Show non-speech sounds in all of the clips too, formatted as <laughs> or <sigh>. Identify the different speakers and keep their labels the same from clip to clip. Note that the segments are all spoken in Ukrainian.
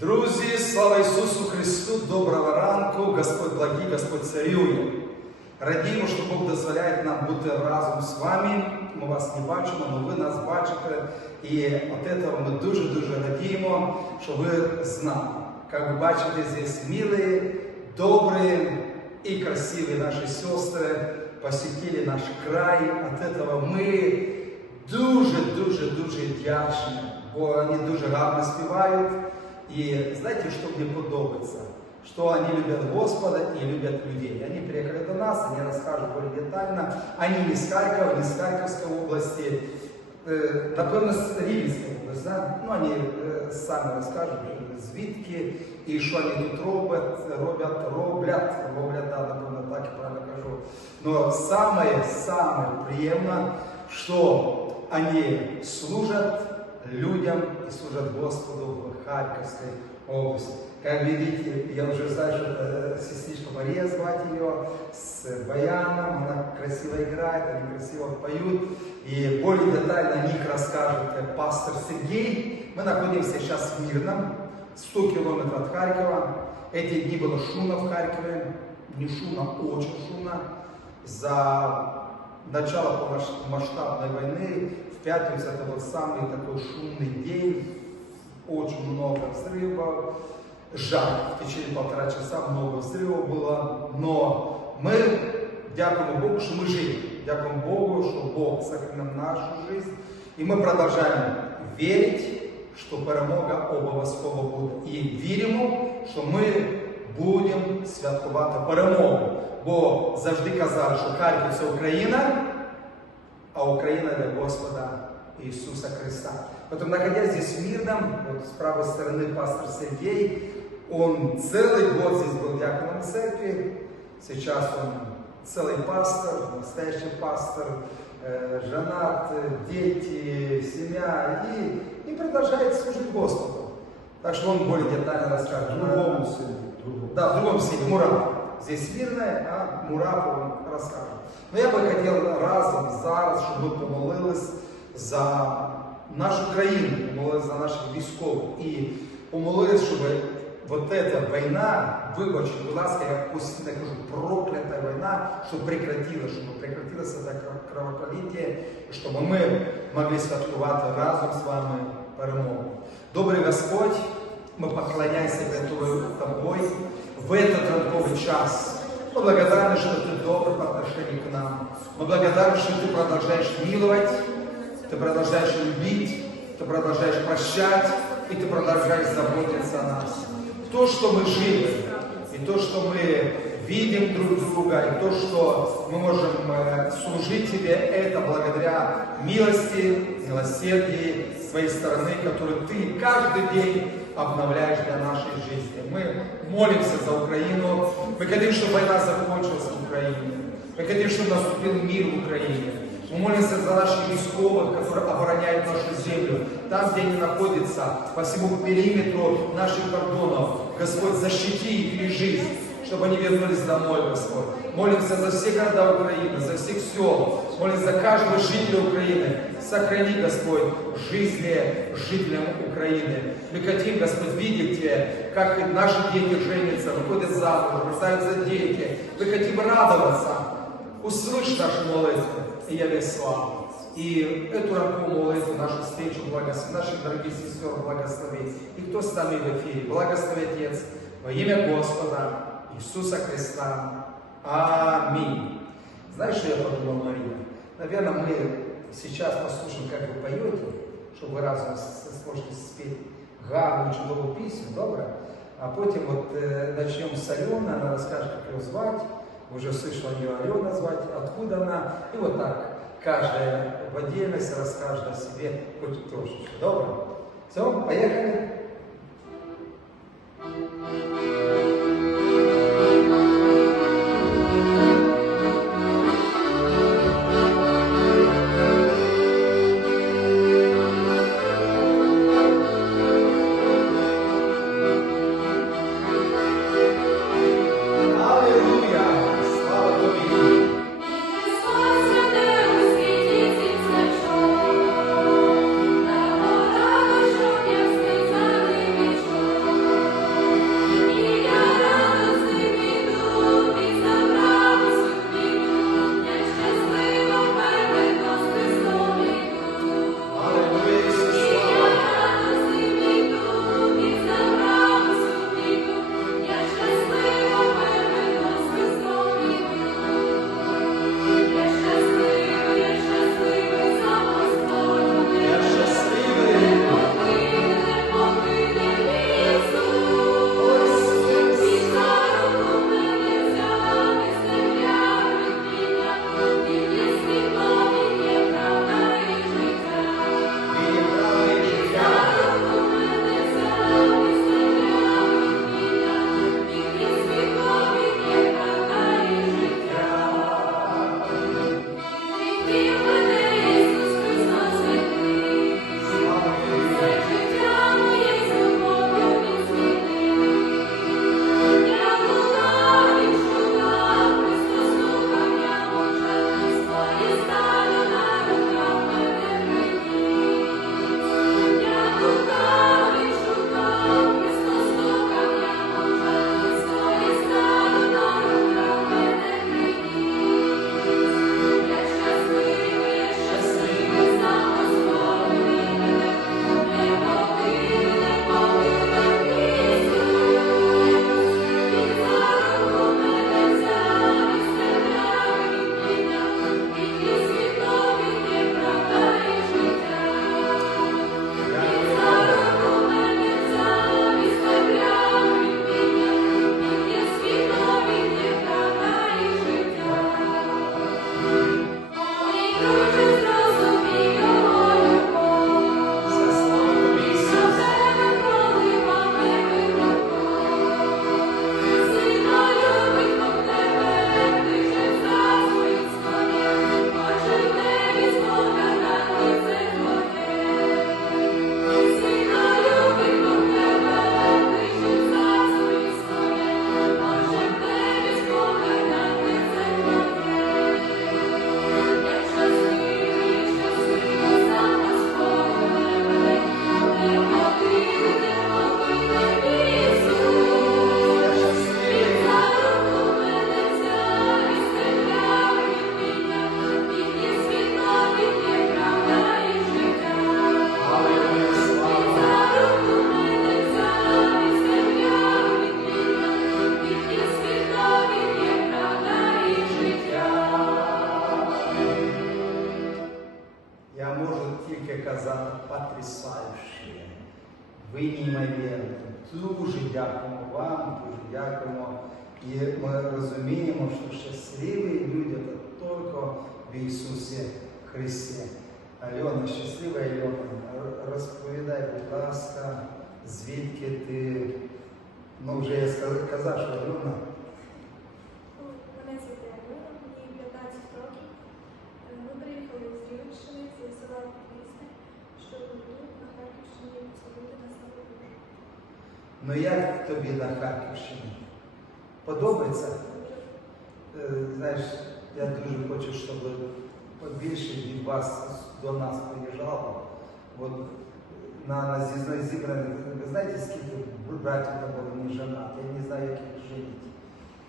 Speaker 1: Друзі, слава Ісусу Христу! Доброго ранку! Господь благий, Господь царює. Радіємо, що Бог дозволяє нам бути разом з вами. Ми вас не бачимо, але ви нас бачите. І від цього ми дуже-дуже радіємо, що ви з нами. Як ви бачите, здесь милі, добрі і красиві наші сестри посетили наш край. Від цього ми дуже-дуже дуже вдячні, бо вони дуже гарно співають. И знаете, что мне подобается? Что они любят Господа и любят людей. Они приехали до нас, они расскажут более детально. Они не с Харькова, не с Харьковской области, э, напевно, з Рівненської області. да? Ну, вони е, самі розкажуть, звідки і що вони тут роблять, роблять, роблять, роблять, да, напевно, так і правильно кажу. Но самое, самое приємне, що вони служать людям и служат Господу в Харьковской области. Как видите, я уже знаю, что это сестричка Мария звать ее, с баяном, она красиво играет, они красиво поют. И более детально о них расскажет э, пастор Сергей. Мы находимся сейчас в Мирном, 100 километров от Харькова. Эти дни было шумно в Харькове, не шумно, очень шумно. За начало полномасштабной войны, в пятницу это был самый такой шумный день, очень много взрывов, жаль, в течение полтора часа много взрывов было, но мы дякуємо Богу, що ми живі, дякуємо Богу, що Бог сохранив нашу жизнь, і ми продовжуємо вірити, що перемога обов'язково буде. І віримо, що ми будемо святкувати перемогу. Бо завжди казали, що Харків це Україна, а Украина для Господа Иисуса Христа. Поэтому, находясь здесь в Мирном, вот с правой стороны пастор Сергей, он целый год здесь был диаконом церкви, сейчас он целый пастор, настоящий пастор, э, женат, э, дети, семья, и, и продолжает служить Господу. Так что он более детально расскажет.
Speaker 2: Сину. Другому.
Speaker 1: Да, в другом стиле, Мурат. Здесь вірне, а Мурат вам розкаже. Ну я би хотів разом зараз, щоб ми помолились за нашу країну, помолились за наших військових і помолились, щоб вот эта війна, вибачте, будь ласка, я постійно кажу, проклята війна, щоб прекратила, щоб прекратилося це кровопролиття, і щоб ми могли святкувати разом з вами перемогу. Добрий Господь, мы поклоняемся перед Тобой в этот ранковый час. Мы благодарны, что Ты добр по отношению к нам. Мы благодарны, что Ты продолжаешь миловать, Ты продолжаешь любить, Ты продолжаешь прощать, и Ты продолжаешь заботиться о нас. То, что мы живы, и то, что мы видим друг друга, и то, что мы можем э, служить Тебе, это благодаря милости, милосердии с Твоей стороны, которую Ты каждый день обновляешь для нашей жизни. Мы молимся за Украину, мы хотим, чтобы война закончилась в Украине, мы хотим, чтобы наступил мир в Украине. Мы молимся за наших військовых, которые обороняют нашу землю, там, где они находятся, по всему периметру наших кордонов. Господь, защити их и жизнь, чтобы они вернулись домой, Господь. Молимся за все города Украины, за всех сел. Молимся за каждого жителя Украины. Сохрани, Господь, жизни жителям Украины. Мы хотим, Господь, видеть, э, как наши дети женятся, выходят замуж, рождаются дети. Мы хотим радоваться. Услышь нашу молитву, И я весь славу. И эту ранковую молитву, нашу встречу, благослови, наших дорогих сестер благослови. И кто с нами в эфире, благослови Отец, во имя Господа Иисуса Христа. Аминь. Знаешь, что я подумал, Мария? Наверное, мы сейчас послушаем, как вы поете, чтобы ви разом сможете спеть гарну чудову пісню, добре? А потім от е, начнем с Алены, она расскажет, как ее звать. Уже слышал ее Алена назвать, откуда она. И вот так каждая в отдельности расскажет о себе хоть трошечку. Добре? Все, поехали. Розуміємо, що щасливі люди це тільки в Ісусі Христі. Альона, щаслива Альона, розповідай, будь ласка, звідки ти, ну вже я сказав, казав, що Альона,
Speaker 2: Мене звати Альона, мені 15 років. Ми приїхали з Рівненщини, з села Пісне, щоб тут, на Харківщині, служити на славу
Speaker 1: ну як тобі на Харківщині? Подобається? Е, Знаєш, я дуже хочу, щоб побільше від вас до нас приїжджало. От на, на зі- зібрані, ви знаєте, скільки братів там було не женат? Я не знаю, як їх женить.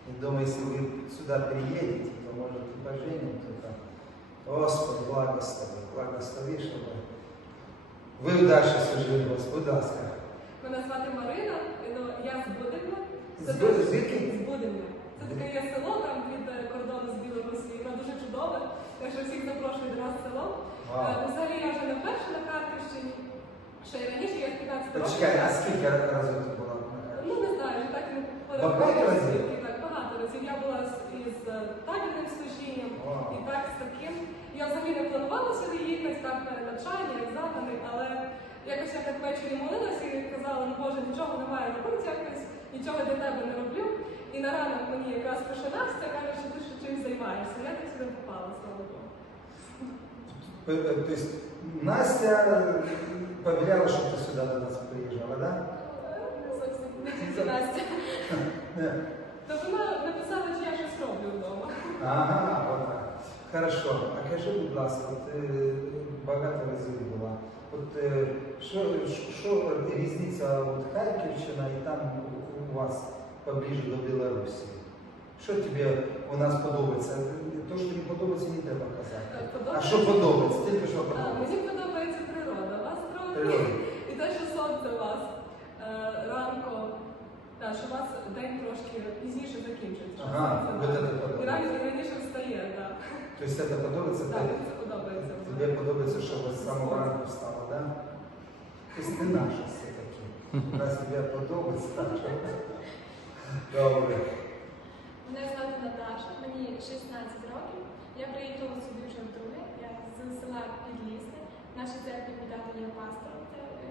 Speaker 1: Я думаю, если вы сюда приедете, то может и поженим только. Господь, благослови, благослови, чтобы ви дальше служили Господь, будь ласка.
Speaker 3: Мене звати Марина, ну, я з Будимля. Це
Speaker 1: З
Speaker 3: дуже-
Speaker 1: Бу- звідки?
Speaker 3: З Будимля. Це таке є село там від е, кордону з Білорусі. Воно дуже чудове. Так що всіх запрошую до нас в село. Е, Взагалі я вже не вперше на Харківщині. Ще й раніше я з 15 років.
Speaker 1: Почекай, а скільки разів ти була
Speaker 3: Ну не знаю, так не
Speaker 1: Багато разів?
Speaker 3: Так, багато разів. Я була з, із е, табірним служінням,
Speaker 1: Вау.
Speaker 3: і так з таким. Я взагалі не планувала сюди їхати, так навчання, екзамени, але якось я так ввечері молилася і казала, ну Боже, нічого немає робити якось, нічого для тебе не роблю. І на ранок мені якраз пише Настя, каже, що ти ще чимось займаєшся. Я так сюди попала, слава Богу.
Speaker 1: Е, е, То есть Настя повіряла, щоб ти сюди до нас приїжджала, да?
Speaker 3: Тільки Настя.
Speaker 1: Е,
Speaker 3: То вона написала, що я щось роблю вдома.
Speaker 1: Ага, вот так. Хорошо. А кажи, будь ласка, ти багато разів була. От що, що різниця от Харківщина і там у вас поближе до Білорусі? Що тобі у нас подобається? То, що тобі подобається, не треба казати. А що подобається? Тільки що подобається?
Speaker 3: Мені подобається природа. У вас трохи.
Speaker 1: Природа.
Speaker 3: І те, що сонце у вас е, ранком, та, що у вас день трошки пізніше закінчується. що
Speaker 1: Ага, вот
Speaker 3: да.
Speaker 1: это
Speaker 3: І
Speaker 1: подобається.
Speaker 3: раніше встає, так.
Speaker 1: Тобто це подобається?
Speaker 3: Так,
Speaker 1: Так,
Speaker 3: це подобається.
Speaker 1: Тобі подобається, що ви з самого ранку встала, да? Тобто ти наша все-таки. Раз тобі подобається, <laughs> так що. <laughs> Добре.
Speaker 2: Мене звати Наташа, мені 16 років. Я приїхала сюди вже вдруге. Я з села Підлісне. Нашій церкві тато є пастором церкви.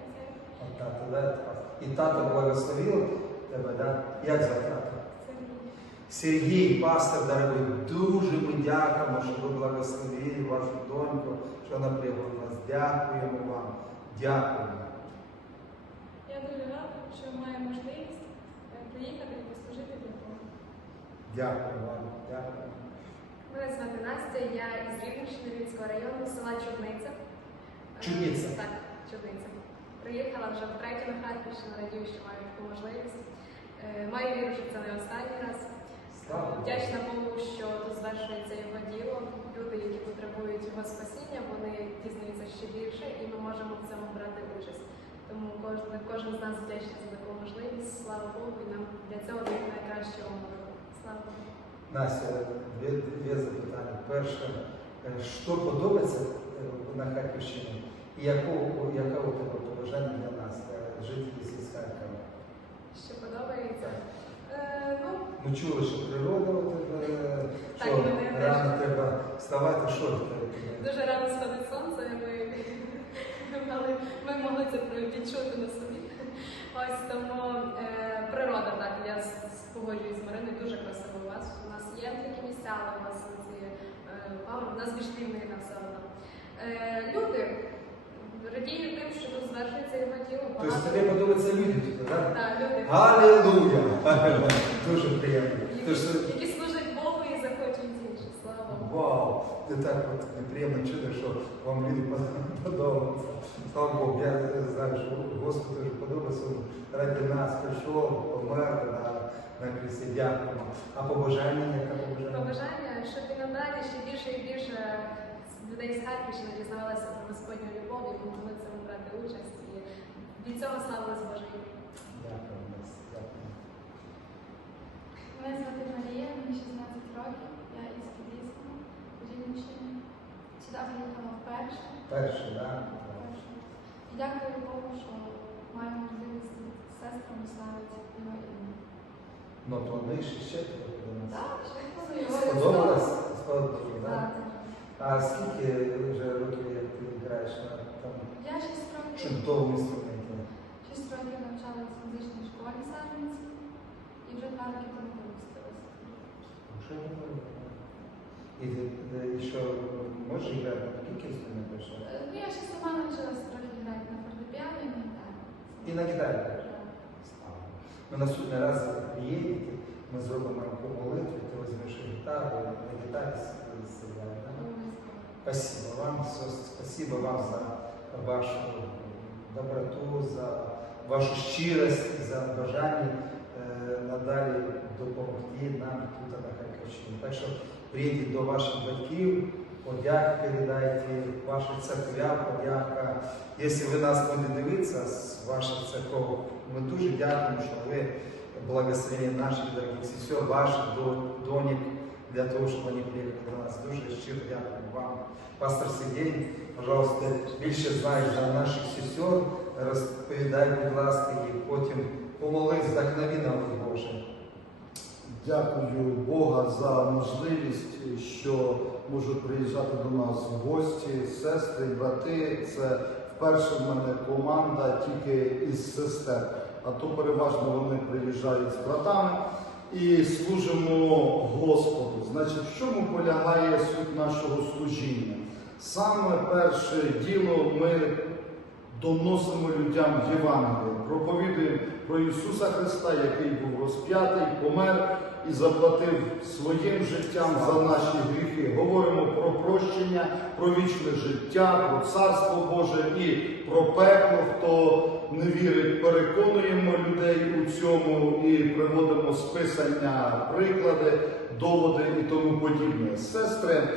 Speaker 1: І тато благословив тебе, да? Як звати тато?
Speaker 2: Сергій.
Speaker 1: Сергій, пастор дорогой, дуже ми дякуємо, що ви благословили вашу доньку, що вона приїхала до нас. Дякуємо вам. Дякуємо.
Speaker 2: Я дуже рада, що маю можливість е, приїхати і послужити для Бога.
Speaker 1: Дякую вам. Дякую.
Speaker 4: Мене звати Настя, я із Рівненщини Рівненського району, села Чудниця.
Speaker 1: Чудниця?
Speaker 4: Так, Чудниця. Приїхала вже втретє на Харківщину, радію, що маю таку можливість. Е, Маю віру, що це не останній раз. Вдячна Богу, що тут звершується його діло. Люди, які потребують його спасіння, вони дізнаються ще більше, і ми можемо в цьому брати участь. Тому кожен, кожен з нас вдячний за таку можливість. Слава Богу, і нам для цього найкращі умови.
Speaker 1: Настя, дві, дві запитання. Перше, е, що подобається е, на Харківщині і яке у тебе побажання для нас, для жителів з Харкова?
Speaker 4: Що подобається? Е, ну,
Speaker 1: Ми чули, що природа у тебе,
Speaker 4: Так,
Speaker 1: що
Speaker 4: мене теж.
Speaker 1: рано треба вставати, що тебе?
Speaker 4: дуже рано сходить сонце, і ми, але ми могли це відчути на собі. Ось тому е, природа, так, я погоджуюсь з Мариною, дуже красиво у вас. У нас є такі місця, але у ці, е, у нас більш рівнина все одно. Е, люди радіють тим, що тут звершується його діло.
Speaker 1: Тобто тобі подобаються люди так?
Speaker 4: Так, люди.
Speaker 1: Алілуя! <laughs> Дуже приємно.
Speaker 4: Які,
Speaker 1: Тож,
Speaker 4: які служать Богу і захочуть інші. Слава Богу.
Speaker 1: Вау! Це так от неприємно чути, що вам люди <laughs> подобаються. Слава Богу, я знаю, що Господу дуже подобається. Ради нас прийшов, помер на, Христі. Дякуємо. А побажання, яке побажання?
Speaker 4: Побажання, щоб і надалі ще більше і більше людей з Харківщини дізнавалися про Господню любов і могли в цьому брати участь. І від цього славилась Божа ім'я.
Speaker 1: Дякую, Настя, дякую.
Speaker 2: Мене звати Марія, мені 16 років. Я із Підлісного, Рівненщини. Сюди приїхала вперше.
Speaker 1: Перше, так?
Speaker 2: Вперше. І дякую Богу, що маю можливість
Speaker 4: році. Ну, і-
Speaker 1: Ну, плани ще ще до нас. Сподобалось? Сподобалось. А скільки вже років як ти граєш на там
Speaker 4: Я 6 років,
Speaker 1: чудовому інструменті?
Speaker 4: 6 років навчалася в музичній школі Сарниці і вже два роки тому випустилася.
Speaker 1: Уже говорю. І ти, ти що, можеш грати на яких інструментах ще?
Speaker 4: Е, Ну, я ще сама навчилася трохи грати на фортепіано і на гітарі.
Speaker 1: І на гітарі. Ми наступний раз приїдете, ми зробимо ранкову молитву, ти візьмеш гітару, на гітарі сидять. Спасибо вам, спасибо вам за вашу доброту, за вашу щирість, за бажання е, надалі допомогти нам тут на Харківщині. Так що приїдіть до ваших батьків, подяк передайте, вашій церквям подяка. Якщо ви нас будете дивитися з ваших церков, ми дуже дякуємо, що ви благословили наших дорогих сестер, ваших до- для того, щоб вони приїхали до нас. Дуже щиро дякуємо вам. Пастор Сергій, пожалуйста, більше знаєш за наших сестер, розповідай, будь ласка, і потім помолись, вдохнови нам, Боже.
Speaker 5: Дякую Бога за можливість, що можуть приїжджати до нас гості, сестри, брати. Це вперше в мене команда тільки із сестер, а то переважно вони приїжджають з братами і служимо Господу. Значить, в чому полягає суть нашого служіння? Саме перше діло ми доносимо людям Євангеліє, проповідуємо про Ісуса Христа, який був розп'ятий, помер і заплатив своїм життям за наші гріхи. Говоримо про прощення, про вічне життя, про Царство Боже і про пекло. Хто не вірить, переконуємо людей у цьому і приводимо списання, приклади, доводи і тому подібне. Сестри е,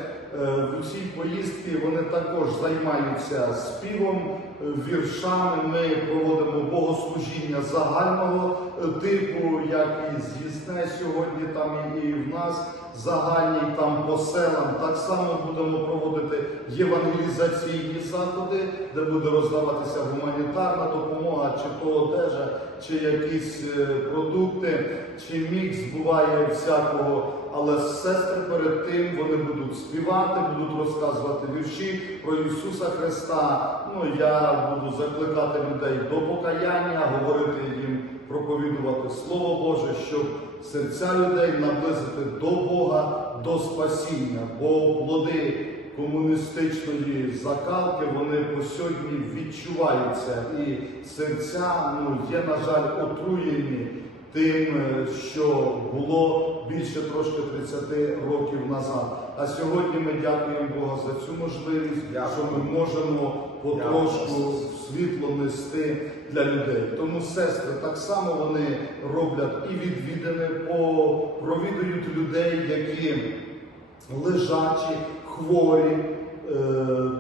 Speaker 5: в цій поїздці вони також займаються співом, віршами. Ми проводимо богослужіння загального типу, як і з'їзне сьогодні, там і- і в нас загальні там по селам. Так само будемо проводити євангелізаційні заходи, де буде роздаватися гуманітарна допомога, чи то одежа, чи якісь е, продукти, чи мікс буває всякого. Але сестри перед тим вони будуть співати, будуть розказувати вірші про Ісуса Христа. Ну я буду закликати людей до покаяння, говорити їм, проповідувати Слово Боже, щоб серця людей наблизити до Бога, до спасіння, бо плоди комуністичної закалки вони по сьогодні відчуваються, і серця ну, є, на жаль, отруєні тим, е, що було більше трошки 30 років назад. А сьогодні ми дякуємо Бога за цю можливість, що ми можемо потрошку світло нести для людей. Тому сестри так само вони роблять і відвідини, провідують людей, які лежачі, хворі, е,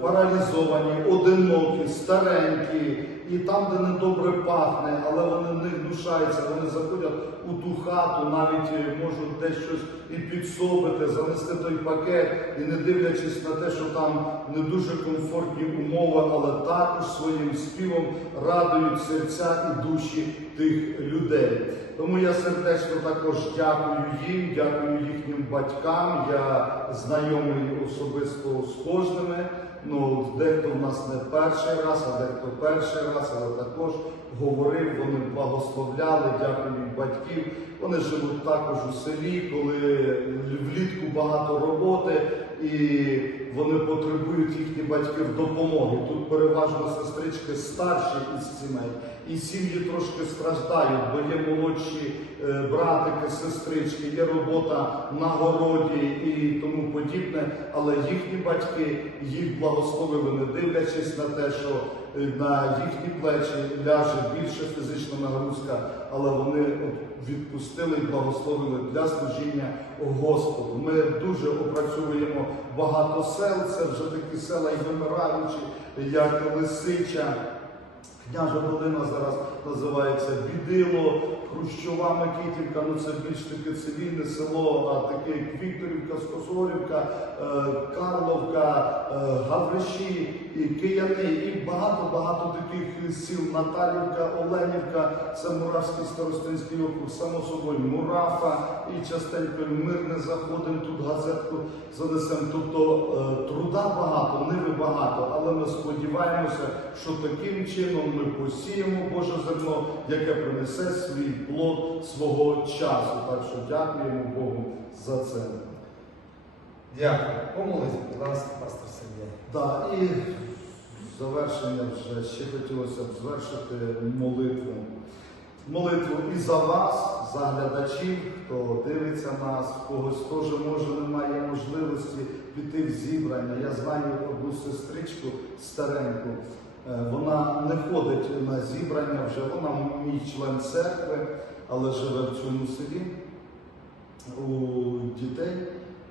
Speaker 5: паралізовані, одинокі, старенькі, і там, де недобре пахне, але вони не гнушаються, вони заходять у ту хату, навіть е, можуть десь щось і підсобити, занести той пакет, і не дивлячись на те, що там не дуже комфортні умови, але також своїм співом радують серця і душі тих людей. Тому я сердечно також дякую їм, дякую їхнім батькам. Я знайомий особисто з кожними. Ну, дехто в нас не перший раз, а дехто перший раз, але також говорив, вони благословляли, дякую батьків. Вони живуть також у селі, коли влітку багато роботи, і вони потребують їхні батьків допомоги. Тут переважно сестрички старші із сімей, і сім'ї трошки страждають, бо є молодші е, братики, сестрички, є робота на городі і тому подібне. Але їхні батьки їх благословили, не дивлячись на те, що е, на їхні плечі ляже більше фізична нагрузка, але вони відпустили і благословили для служіння Господу. Ми дуже опрацьовуємо багато сел. Це вже такі села і вимираючі, як Лисича. Княжа долина зараз називається Бідило, Хрущова Микитівка, ну це більш таке цивільне село, а таке як Вікторівка, Скосорівка, е, Карловка, е, Гавриші і кияни, і багато-багато таких сіл. Наталівка, Оленівка, це Муравський старостинський округ, само собою Мурафа, і частенько мир не заходимо, тут газетку занесемо. Тобто е, труда багато, ниви багато, але ми сподіваємося, що таким чином ми посіємо Боже зерно, яке принесе свій плод свого часу. Так що дякуємо Богу за це.
Speaker 1: Дякую. Помолись, будь ласка, пастор Сергій.
Speaker 5: Да, і завершення вже ще хотілося б звершити молитву. Молитву і за вас, за глядачів, хто дивиться нас, когось теж може немає можливості піти в зібрання. Я знаю одну сестричку стареньку. Е, Вона не ходить на зібрання вже, вона мій член церкви, але живе в цьому селі у дітей,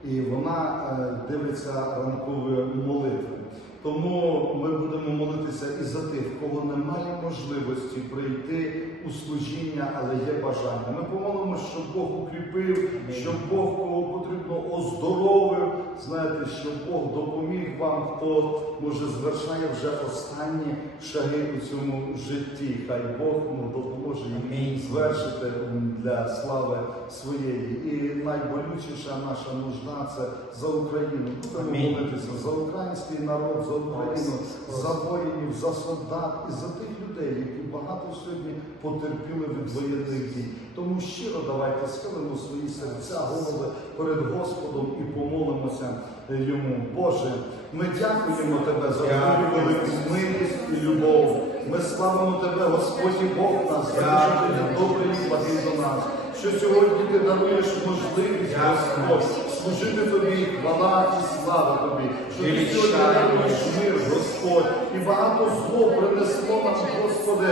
Speaker 5: і вона е, дивиться ранкові молитви. Тому ми будемо молитися і за тих, в кого немає можливості прийти у служіння, але є бажання. Ми помолимося, щоб Бог укріпив, щоб Бог кого потрібно оздоровив. Знаєте, щоб Бог допоміг вам, хто може звершає вже останні шаги у цьому житті. Хай Бог ну, допоможе їм звершити для слави своєї. І найболючіша наша нужда це за Україну. Будемо молитися за український народ, за Україну, за воїнів, за солдат і за тих людей, які багато сьогодні потерпіли від воєнних дій. Тому щиро давайте схилимо свої серця, голови перед Господом і помолимося йому. Боже, ми дякуємо Тебе за твою велику милість і любов. Ми славимо Тебе, Господь і Бог нас, за те, що ти добрий і благий до нас. Що сьогодні ти даруєш можливість, Господь, служити тобі, хвала і слава тобі. Що ти сьогодні
Speaker 1: Величаємо.
Speaker 5: мир, Господь, і багато зло принесло нам, Господи,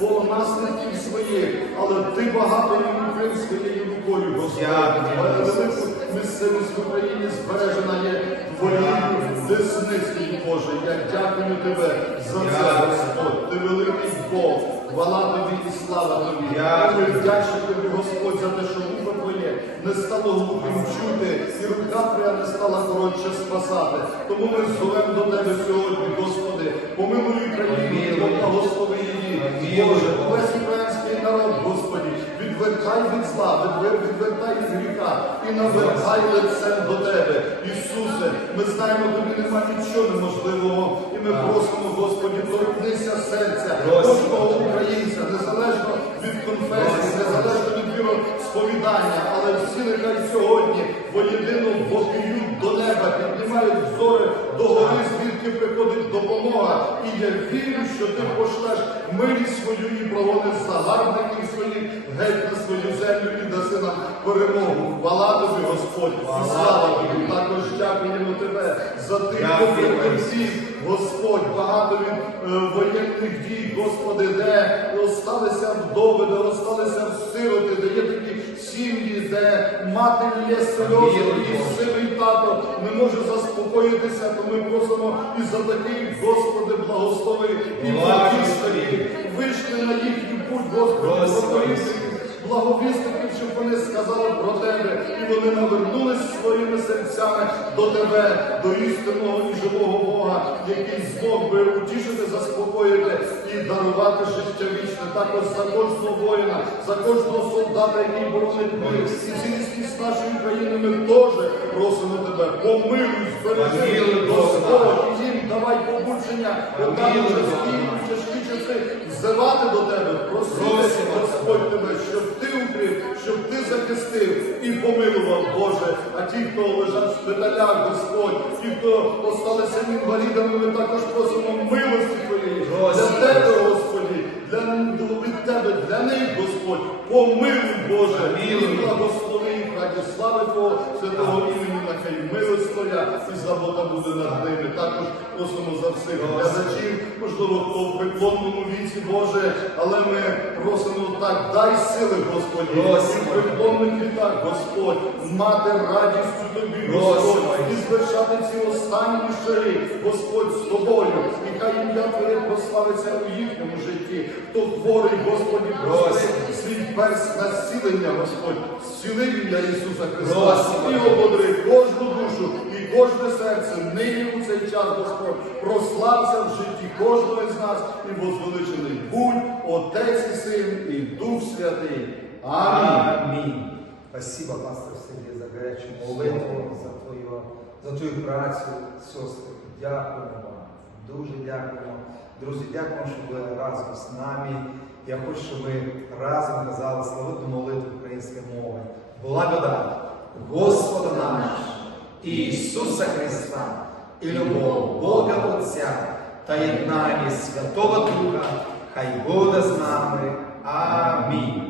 Speaker 5: по наслідків своїх, але ти багато укрив своєю рукою. Але велику місцевість в Україні збережена є твоєю десницею, Боже. Я дякую тебе за це, Господь. Ти великий Бог. Хвала тобі і слава тобі. Ми вдячні тобі, Господь, за те, що не стало глухим чути, і рука твоя не стала коротше спасати. Тому ми зовемо до тебе сьогодні, Господи. Помилуй країну, благослови її. Боже, весь український народ, Господі, відвертай від зла, відвертай від гріха і навертай лицем до тебе. Ісусе, ми знаємо, тобі немає нічого неможливого. І ми просимо, Господі, торкнися серця кожного українця, незалежно від конфесії, віросповідання, але всі нехай сьогодні воєдино вопіють до неба, піднімають взори до гори, звідки приходить допомога. І я вірю, що ти пошлеш милість свою і прогониш загарбників своїх геть на свою землю і даси нам перемогу. Хвала тобі, Господь, і слава тобі. Також дякуємо тебе за тих побратимців, Господь, багато від е, воєнних дій, Господи, де осталися вдови, де осталися сироти, де є такі сім'ї, де мати є сльози, і сивий тато не може заспокоїтися, то ми просимо і за таких, Господи, благослови і благослови. Вийшли на їхню путь, Господи,
Speaker 1: Господи.
Speaker 5: Благовісників, щоб вони сказали про тебе, і вони навернулись своїми серцями до тебе, до істинного і живого Бога, який змог би утішити, заспокоїти і дарувати життя вічне. Також за кожного воїна, за кожного солдата, який боронить мир, і цілісність нашої країни, ми теж просимо тебе, помилуй, збережи, Господь, і їм. Давай побудження,
Speaker 1: Помилуй,
Speaker 5: часті, тяжкі часи взивати до тебе, просити, Господь тебе, щоб ті, хто лежать в шпиталях, Господь, ті, хто осталися інвалідами, ми також просимо милості Твоєї. Для тебе, Господі, для від тебе, для них, Господь, помилуй, Боже,
Speaker 1: Помилуй.
Speaker 5: Слави Твого святого імені, нехай милость Твоя і забота буде над ними. Також просимо за всіх глядачів, можливо, хто в преклонному віці, Боже, але ми просимо так, дай сили, Господі, і в преклонних літах, Господь, мати радістю Тобі, Господь, і звершати ці останні шаги, Господь, з тобою. І хай ім'я Твоє прославиться у їхньому житті. Хто хворий, Господі, прости
Speaker 1: Просимо.
Speaker 5: свій перст на зцілення, Господь, зціли в ім'я Ісуса Христа
Speaker 1: Просимо.
Speaker 5: і ободри кожну душу і кожне серце нині у цей час, Господь, прослався в житті кожного з нас і возвеличений будь Отець і Син і Дух Святий. Амінь.
Speaker 1: Амінь. Спасибо, пастор Сергій, за гарячу молитву, за твою, за твою працю, сестри. Дякуємо вам. Дуже дякуємо. Друзі, дякуємо, що ви разом з нами. Я хочу, щоб ми разом казали славутну молитву українською мовою. Благодать Господа нашого Ісуса Христа і любов Бога Отця та єднання Святого Духа, хай буде з нами. Амінь.